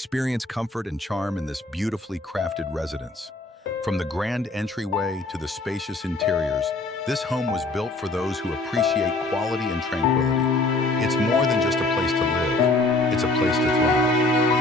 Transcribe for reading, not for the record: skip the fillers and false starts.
Experience comfort and charm in this beautifully crafted residence. From the grand entryway to the spacious interiors, this home was built for those who appreciate quality and tranquility. It's more than just a place to live, it's a place to thrive.